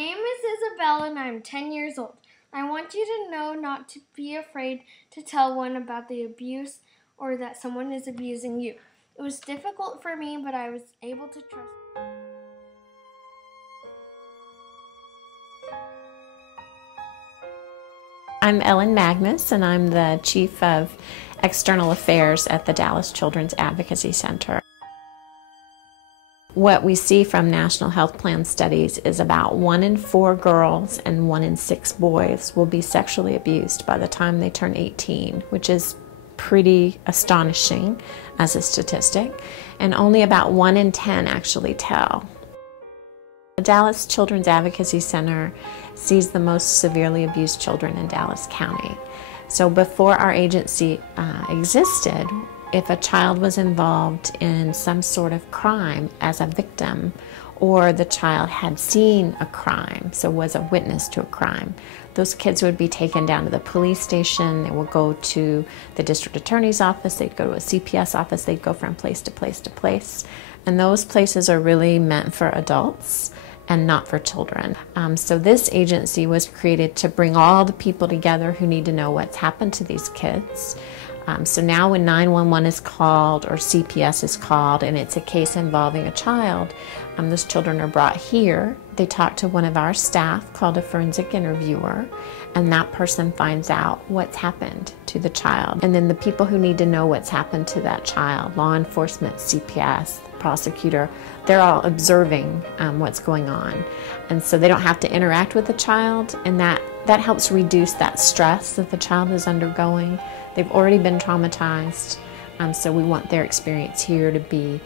name is Isabel and I'm 10 years old. I want you to know not to be afraid to tell one about the abuse or that someone is abusing you. It was difficult for me, but I was able to trust. I'm Ellen Magnus, and I'm the Chief of External Affairs at the Dallas Children's Advocacy Center. What we see from National Health Plan studies is about 1 in 4 girls and 1 in 6 boys will be sexually abused by the time they turn 18, which is pretty astonishing as a statistic, and only about 1 in 10 actually tell. The Dallas Children's Advocacy Center sees the most severely abused children in Dallas County. So before our agency existed, if a child was involved in some sort of crime as a victim, or the child had seen a crime, so was a witness to a crime, those kids would be taken down to the police station. They would go to the district attorney's office, they'd go to a CPS office, they'd go from place to place to place. And those places are really meant for adults and not for children. So this agency was created to bring all the people together who need to know what's happened to these kids. So now when 911 is called or CPS is called and it's a case involving a child, those children are brought here. They talk to one of our staff called a forensic interviewer, and that person finds out what's happened to the child. And then the people who need to know what's happened to that child, law enforcement, CPS, prosecutor, they're all observing what's going on. And so they don't have to interact with the child, and that helps reduce that stress that the child is undergoing. They've already been traumatized, so we want their experience here to be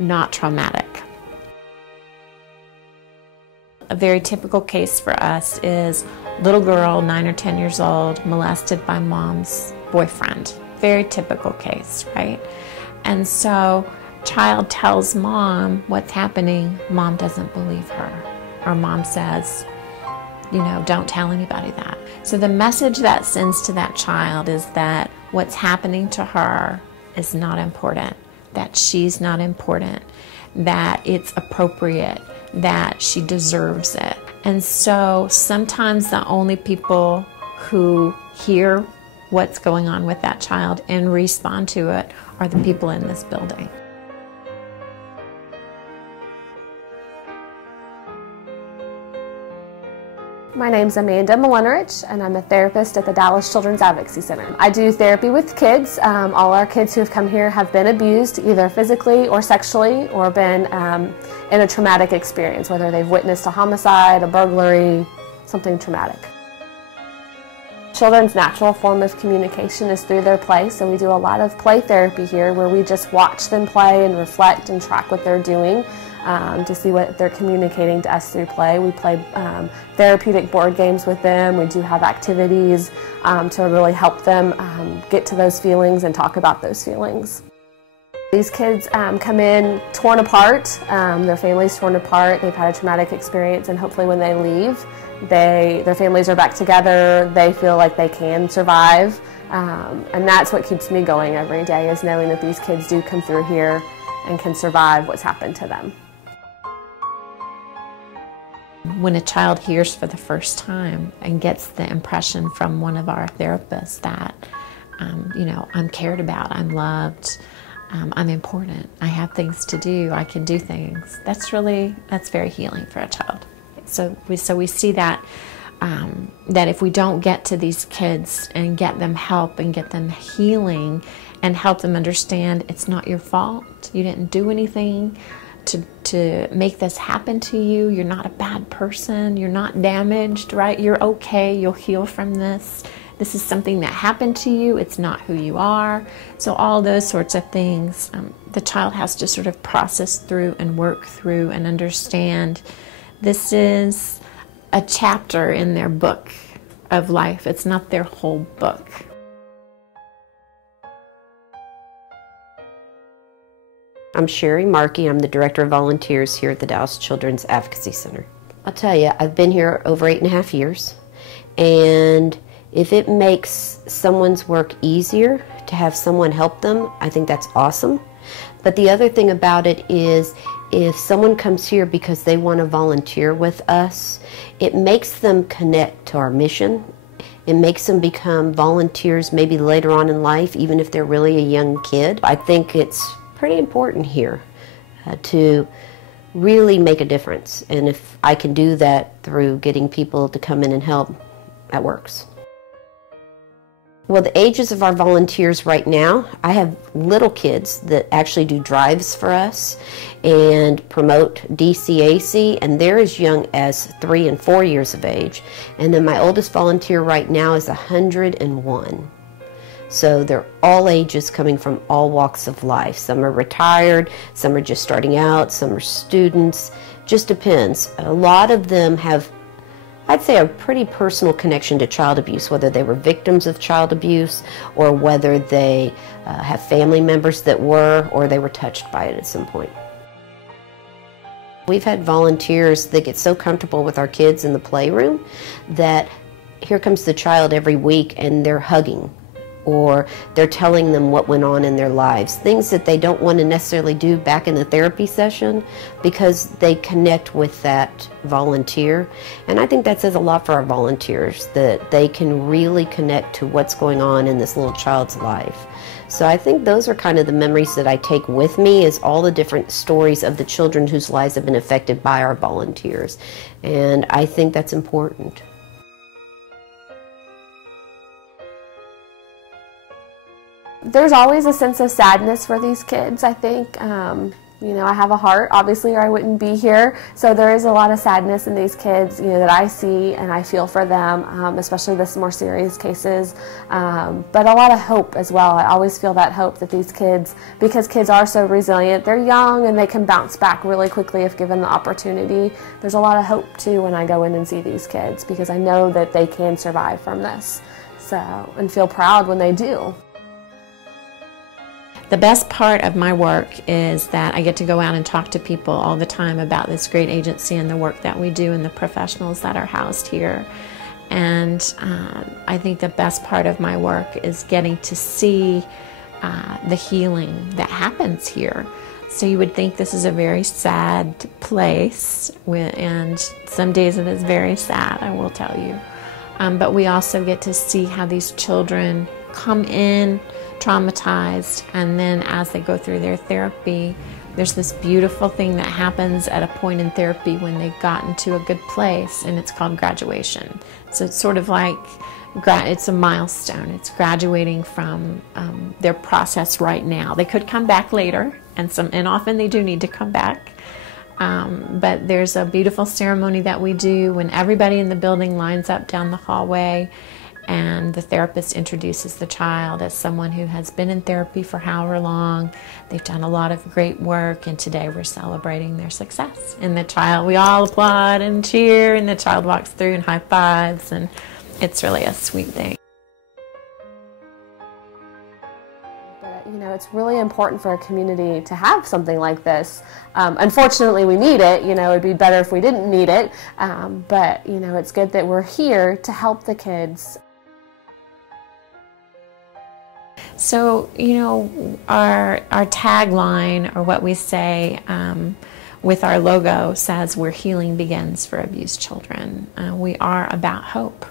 not traumatic. A very typical case for us is little girl, 9 or 10 years old, molested by mom's boyfriend. Very typical case, right? And so child tells mom what's happening. Mom doesn't believe her. Or mom says, you know, don't tell anybody that. So the message that sends to that child is that what's happening to her is not important, that she's not important, that it's appropriate, that she deserves it. And so sometimes the only people who hear what's going on with that child and respond to it are the people in this building. My name's Amanda Malenerich, and I'm a therapist at the Dallas Children's Advocacy Center. I do therapy with kids. All our kids who have come here have been abused, either physically or sexually, or been in a traumatic experience, whether they've witnessed a homicide, a burglary, something traumatic. Children's natural form of communication is through their play, so we do a lot of play therapy here where we just watch them play and reflect and track what they're doing. To see what they're communicating to us through play. We play therapeutic board games with them. We do have activities to really help them get to those feelings and talk about those feelings. These kids come in torn apart, their families torn apart, they've had a traumatic experience, and hopefully when they leave, their families are back together, they feel like they can survive, and that's what keeps me going every day, is knowing that these kids do come through here and can survive what's happened to them. When a child hears for the first time and gets the impression from one of our therapists that, you know, I'm cared about, I'm loved, I'm important, I have things to do, I can do things, that's very healing for a child. So we see that, that if we don't get to these kids and get them help and get them healing and help them understand it's not your fault, you didn't do anything to make this happen to you, you're not a bad person, you're not damaged, right? You're okay, you'll heal from this. This is something that happened to you, it's not who you are. So all those sorts of things, the child has to sort of process through and work through and understand this is a chapter in their book of life. It's not their whole book. I'm Sherry Markey. I'm the Director of Volunteers here at the Dallas Children's Advocacy Center. I'll tell you, I've been here over 8.5 years, and if it makes someone's work easier to have someone help them, I think that's awesome. But the other thing about it is if someone comes here because they want to volunteer with us, it makes them connect to our mission. It makes them become volunteers maybe later on in life, even if they're really a young kid. I think it's pretty important here to really make a difference. And if I can do that through getting people to come in and help, that works. Well, the ages of our volunteers right now, I have little kids that actually do drives for us and promote DCAC, and they're as young as 3 and 4 years of age. And then my oldest volunteer right now is 101. So they're all ages, coming from all walks of life. Some are retired, some are just starting out, some are students. Just depends. A lot of them have, I'd say, a pretty personal connection to child abuse, whether they were victims of child abuse or whether they have family members that were, or they were touched by it at some point. We've had volunteers that get so comfortable with our kids in the playroom that here comes the child every week and they're hugging, or they're telling them what went on in their lives, things that they don't want to necessarily do back in the therapy session because they connect with that volunteer. And I think that says a lot for our volunteers, that they can really connect to what's going on in this little child's life. So I think those are kind of the memories that I take with me, is all the different stories of the children whose lives have been affected by our volunteers. And I think that's important. There's always a sense of sadness for these kids, I think. You know, I have a heart, obviously, or I wouldn't be here. So there is a lot of sadness in these kids, you know, that I see and I feel for them, especially the more serious cases. But a lot of hope as well. I always feel that hope that these kids, because kids are so resilient, they're young and they can bounce back really quickly if given the opportunity. There's a lot of hope too when I go in and see these kids, because I know that they can survive from this. So, and feel proud when they do. The best part of my work is that I get to go out and talk to people all the time about this great agency and the work that we do and the professionals that are housed here. And I think the best part of my work is getting to see the healing that happens here. So you would think this is a very sad place, and some days it is very sad, I will tell you. But we also get to see how these children come in traumatized, and then as they go through their therapy, there's this beautiful thing that happens at a point in therapy when they've gotten to a good place, and it's called graduation. So it's sort of like, it's a milestone. It's graduating from their process right now. They could come back later, and often they do need to come back. But there's a beautiful ceremony that we do when everybody in the building lines up down the hallway, and the therapist introduces the child as someone who has been in therapy for however long. They've done a lot of great work, and today we're celebrating their success. And the child, we all applaud and cheer, and the child walks through and high fives, and it's really a sweet thing. But, you know, it's really important for a community to have something like this. Unfortunately, we need it. You know, it'd be better if we didn't need it. But, you know, it's good that we're here to help the kids. So, you know, our tagline, or what we say with our logo, says where healing begins for abused children. We are about hope.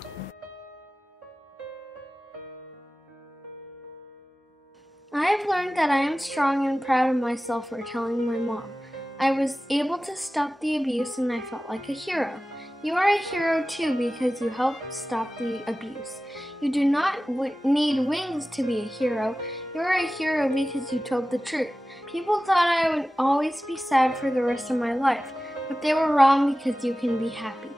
I have learned that I am strong and proud of myself for telling my mom. I was able to stop the abuse, and I felt like a hero. You are a hero too, because you helped stop the abuse. You do not need wings to be a hero. You are a hero because you told the truth. People thought I would always be sad for the rest of my life, but they were wrong, because you can be happy.